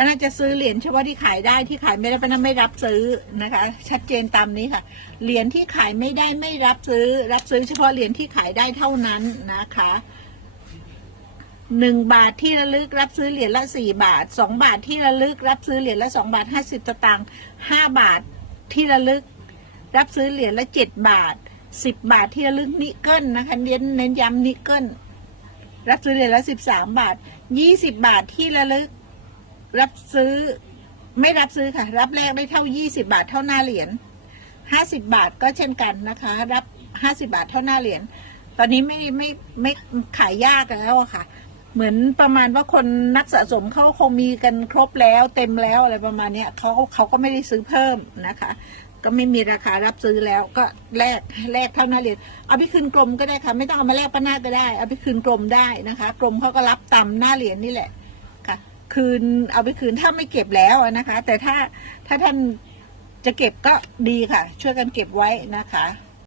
ป้าน่าจะซื้อเหรียญเฉพาะที่ขายได้ที่ขายไม่ได้ป้าน่าไม่รับซื้อนะคะ ชัดเจนตามนี้ค่ะ เหรียญที่ขายไม่ได้ไม่รับซื้อ รับซื้อเฉพาะเหรียญที่ขายได้เท่านั้นนะคะหนึ่งบาทที่ระลึกรับซื้อเหรียญละสี่บาทสองบาทที่ระลึกรับซื้อเหรียญละสองบาทห้าสิบตางค์ห้าบาทที่ระลึก รับซื้อเหรียญละเจ็ดบาทสิบบาทที่ระลึกนิกเกิลนะคะเน้นเน้นย้ำนิกเกิลรับซื้อเหรียญละสิบสามบาทยี่สิบบาทที่ระลึก รับซื้อไม่รับซื้อค่ะ รับแรกได้เท่ายี่สิบาทเท่าหน้าเหรียญห้าสิบาทก็เช่นกันนะคะ รับห้าสิบาทเท่าหน้าเหรียญตอนนี้ไม่ไม่ไม่ขายยากแล้วค่ะ เหมือนประมาณว่าคนนักสะสมเขาคงมีกันครบแล้วเต็มแล้วอะไรประมาณนี้เขาเขาก็ไม่ได้ซื้อเพิ่มนะคะ ก็ไม่มีราคารับซื้อแล้วก็แลกแลกเท่าหน้าเหรียญเอาไปคืนกรมก็ได้ค่ะ ไม่ต้องเอามาแลกป้านาก็ได้ เอาไปคืนกรมได้นะคะ กรมเขาก็รับตามหน้าเหรียญนี่แหละ คืนเอาไปคืนถ้าไม่เก็บแล้วนะคะ แต่ถ้าถ้าท่านจะเก็บก็ดีค่ะ ช่วยกันเก็บไว้นะคะ